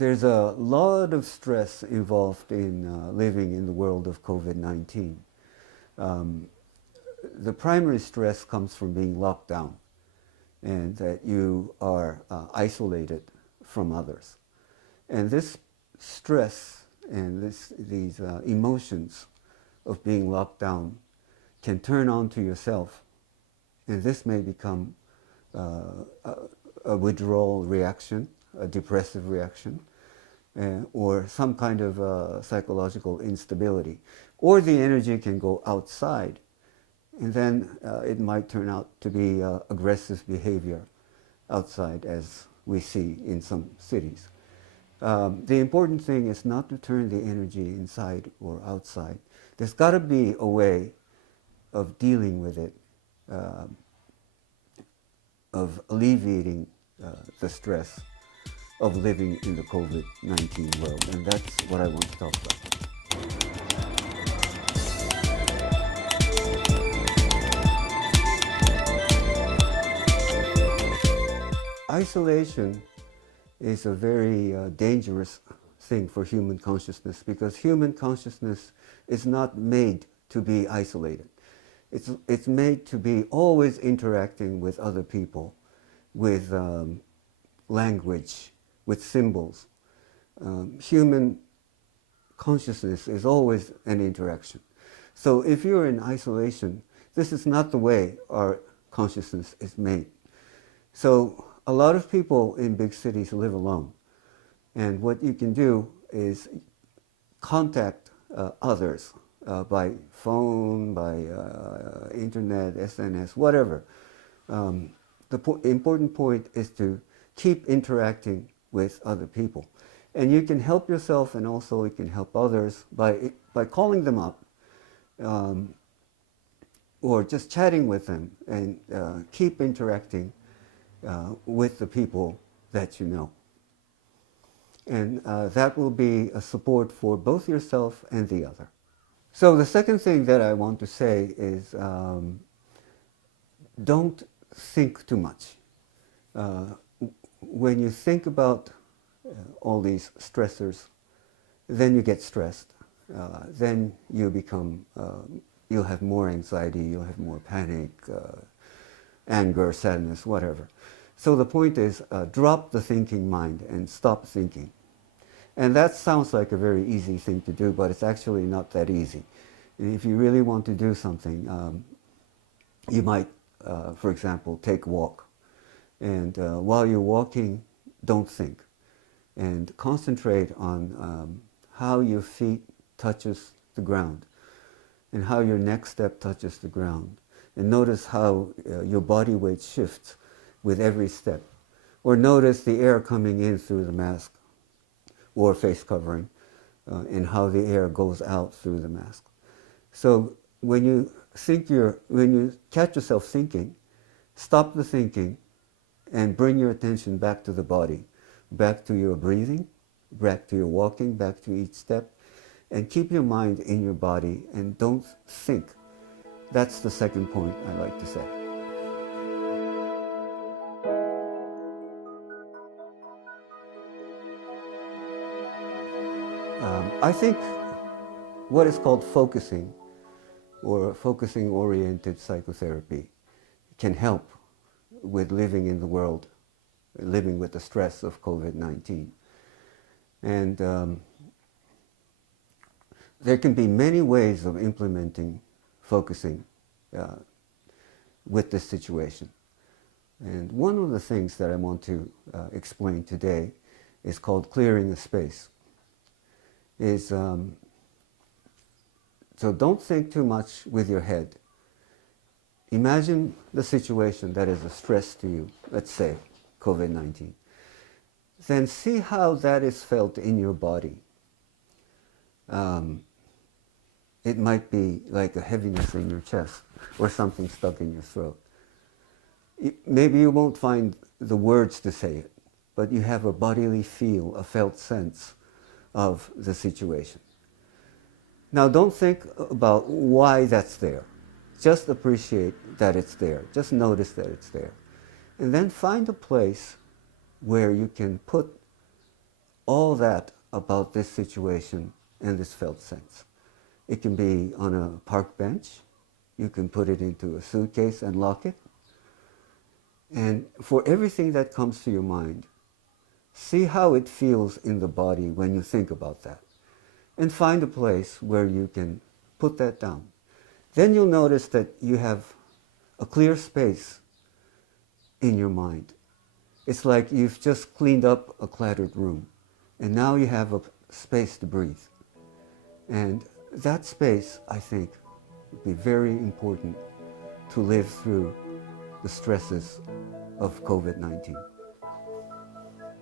There's a lot of stress involved in living in the world of COVID-19. Um, the primary stress comes from being locked down and that you are isolated from others. And this stress and these emotions of being locked down can turn on to yourself, and this may become a withdrawal reaction, a depressive reaction, or some kind of psychological instability. Or the energy can go outside, and then it might turn out to be aggressive behavior outside, as we see in some cities. The important thing is not to turn the energy inside or outside. There's got to be a way of dealing with it, of alleviating the stress of living in the COVID-19 world. And that's what I want to talk about. Isolation is a very dangerous thing for human consciousness, because human consciousness is not made to be isolated. It's made to be always interacting with other people, with language, with symbols. Human consciousness is always an interaction. So if you're in isolation, this is not the way our consciousness is made. So a lot of people in big cities live alone. And what you can do is contact others by phone, by internet, SNS, whatever. The important point is to keep interacting with other people. And you can help yourself, and also you can help others by calling them up or just chatting with them, and keep interacting with the people that you know. And that will be a support for both yourself and the other. So the second thing that I want to say is don't think too much. When you think about all these stressors, then you get stressed. Then you become, you'll have more anxiety, you'll have more panic, anger, sadness, whatever. So the point is, drop the thinking mind and stop thinking. And that sounds like a very easy thing to do, but it's actually not that easy. And if you really want to do something, you might, for example, take a walk. And while you're walking, don't think. And concentrate on how your feet touches the ground and how your next step touches the ground. And notice how your body weight shifts with every step. Or notice the air coming in through the mask or face covering, and how the air goes out through the mask. So when you catch yourself thinking, stop the thinking and bring your attention back to the body, back to your breathing, back to your walking, back to each step, and keep your mind in your body and don't think. That's the second point I like to say. I think what is called focusing, or focusing-oriented psychotherapy, can help with living in the world, living with the stress of COVID-19. And there can be many ways of implementing focusing with this situation. And one of the things that I want to explain today is called clearing a space. So don't think too much with your head. Imagine the situation that is a stress to you, let's say COVID-19. Then see how that is felt in your body. It might be like a heaviness in your chest or something stuck in your throat. Maybe you won't find the words to say it, but you have a bodily feel, a felt sense of the situation. Now don't think about why that's there. Just appreciate that it's there. Just notice that it's there. And then find a place where you can put all that about this situation and this felt sense. It can be on a park bench. You can put it into a suitcase and lock it. And for everything that comes to your mind, see how it feels in the body when you think about that. And find a place where you can put that down. Then you'll notice that you have a clear space in your mind. It's like you've just cleaned up a cluttered room, and now you have a space to breathe. And that space, I think, would be very important to live through the stresses of COVID-19.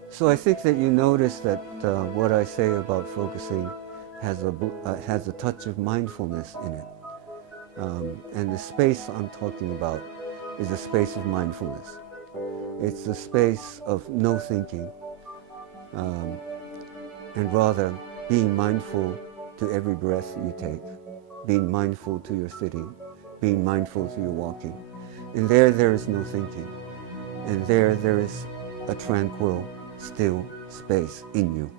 So I think that you notice that what I say about focusing has a touch of mindfulness in it. And the space I'm talking about is a space of mindfulness. It's a space of no thinking, and rather being mindful to every breath you take, being mindful to your sitting, being mindful to your walking. And there is no thinking. And there is a tranquil, still space in you.